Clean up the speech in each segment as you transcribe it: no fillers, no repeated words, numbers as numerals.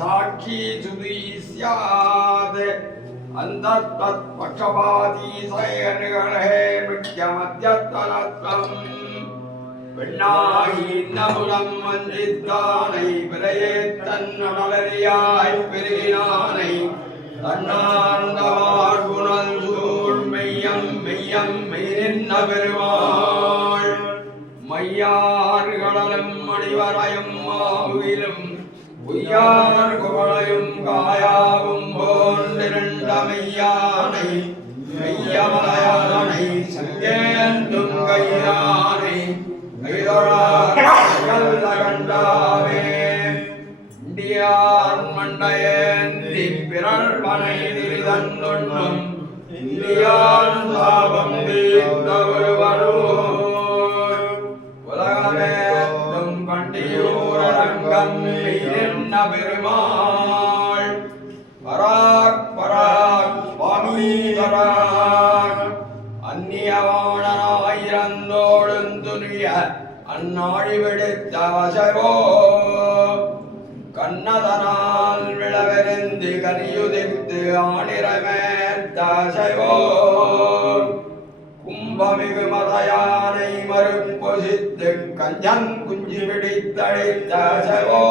साक्षी सुधी स्यात् अंतत्तत् पक्षपाती सयनगणे मृत्यमद्यत्तनत्वम् பெண்ணாகி நமுலம் வஞ்சித்தானை விரையேத்தன்னடலறியாய் பெருகினானை தன்னார்ந்தவார் புனல் சூழ் மெய்யம் மெய்யம் மெய்நின்ன பெருமாள் மையார் கடலும் மணிவரையும் மாவிலும் பொய்யார் குவளையும் காயாவும் போன்றிரண்ட மெய்யானை மெய்யமலையானை சங்கேந்தும் கையானை கண்டாவே இந்தியான் மண்டையேந்தி பிறர் பனை திரிதன்னும் இந்தியான் சாபம் தீர்த்தவருவரூர் உலகமேத்தும் கண்டியூரங்கம் என்ன பெருமாள் பராக் பராக் சுவாமி பராக் அந்நியவாணனாயிரந்தோடும் துணிய அந்நாழி விடுத்த வசவோ கண்ணதனால் விளவெறிந்து கனியுதிர்த்து ஆணிரமேத்தசைவோ கும்பமிகு மதையானை மறுப்பொசித்து கஞ்சன் குஞ்சி பிடித்தடித்தசைவோ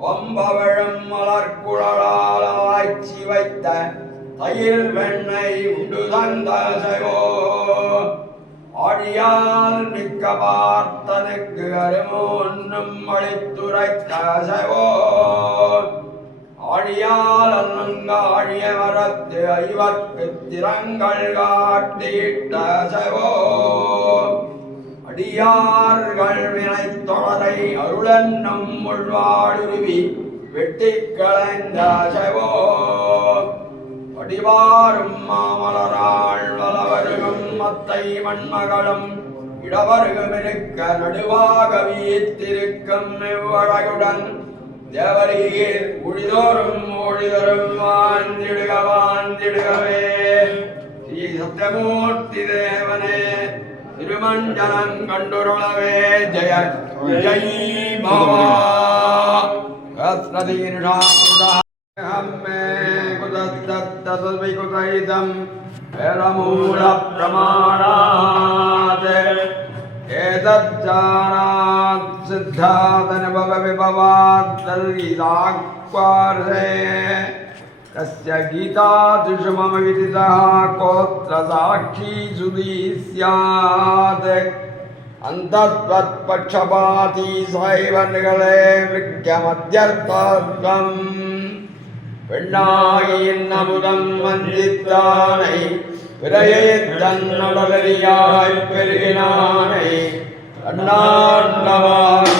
வம்பவிழும் மலர்குழலால் ஆய்ச்சி வைத்த தயிர் வெண்ணெய் உண்டு தந்தசைவோ ஆழியால் மிக்க பார்த்தனுக்கு அருமோன்னும் அளித்துரைத்தசைவோ ஆழியால் அன்னங்காழிய மரத்து ஐவர்க்கு திறங்கள் காட்டியிட்டசைவோ அடியார்கள் வினை தொடரை அருளன்னும் முள்வாடுருவி வெட்டி களைந்தசைவோ அடிவாரும் மாமலராள் வலவருகும் மத்தை மண்மகளும் இடவருகமிருக்க நடுவாக வீத்திருக்கும் இவ்வழகுடன் தேவரீர் உழிதோறும் ஒழிதரும் வாழ்ந்திடுக வாழ்ந்திடுகவே ஸ்ரீ சத்யமூர்த்தி தேவனே திருமஞ்சனம் கண்டுருளவே ஜய ஜெய் பவா तद्विकुतैदं वेदमूलप्रमाणात् एतज्जानात् सिद्धादनुभवविभवात् तर्हिदाक्वार्हे तस्य गीतादिषु मम विदितः कोऽत्र साक्षी सुधी स्यात् अन्तत्वत्पक्षपाती सैव निगले मृग्यमध्यर्थत्वम् பெண்ணாயின் அமுதம் வஞ்சித்தானை விரையேத்தன்னடலறியாய் பெருகினானை அண்ணாண்டவார்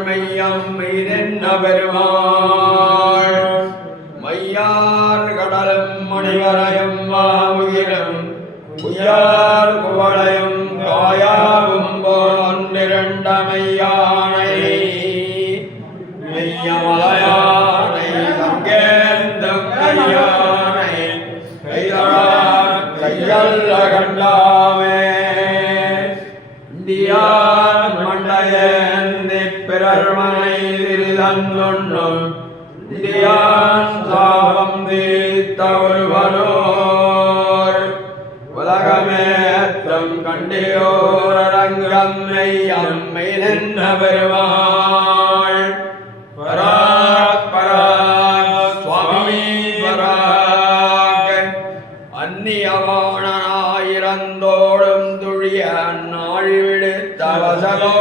மெய்யம் மெய்தென்ன பெருமாள் மையார் கடலும் மணிவரையும் மாமுகிலும் புயார் குவளையும் காயாவும் போன்றிரண்ட மெய்யானை மெய்யமலையானை கையல்ல கண்டாமே இந்தியான் மண்டையேந்தி பிறர் மனை திரிதன்னும் இந்தியான் சாபம் தீர்த்த ஒருவனோர் உலகமேற்றம் கண்டியோரங்கம் மெய்யம்மை நின்ற பெருமாள் பராக் பராக் சுவாமி பராக் அந்நியவாணனாயிரந்தோடும் துழிய நாழி விடுத்த வசவோ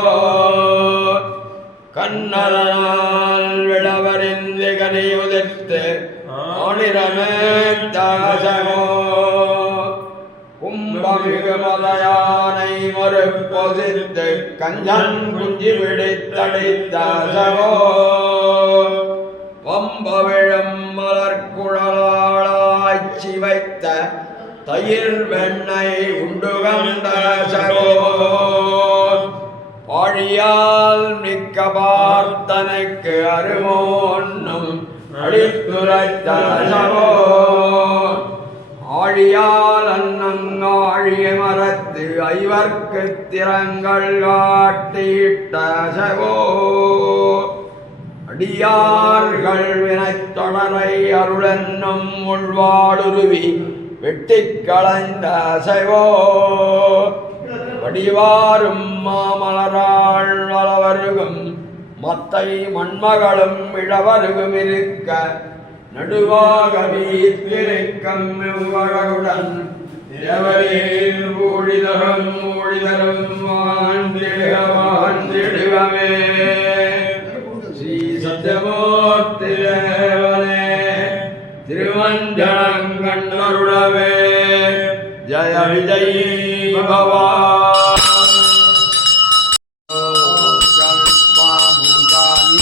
கண்ணதனால் விளவறிந்து கனியுதிர்த்து ஆணிரமேத்தசவோ கும்பமிகு மதையானை மறுப்பொசித்து கஞ்சன் குஞ்சி பிடித்தடித்தசவோ வம்பவிழும் மலர்குழலாளாய்ச்சி வைத்த தயிர் வெண்ணெய் உண்டு கண்டசவோ ஆழியால் மிக்க பார்த்தனுக்கு அருமோன்னும் அடித்துரைத்த சகோ ஆழியால் அன்னங்காழிய மரத்து ஐவர்க்கு திறங்கள் காட்டிட்ட சகோ அடியார்கள் வினைத்தொடரை அருளென்னும் உள்வாடுருவி வெட்டிக் களைந்த சைவோ வடிவாரும் மாமலராள் வளவருகும் மத்தை மண்மகளும் இளவருகும் இருக்க நடுவாக வீத்திருக்கும் இவ்வழகுடன் தேவரீர் ஊழிதரும் வாழ்ந்திடுகமே ஸ்ரீ சத்யமூர்த்தி தேவனே திருமஞ்சனங்கண்ணருளவே ஜய விஜய் பகவான் பூதானி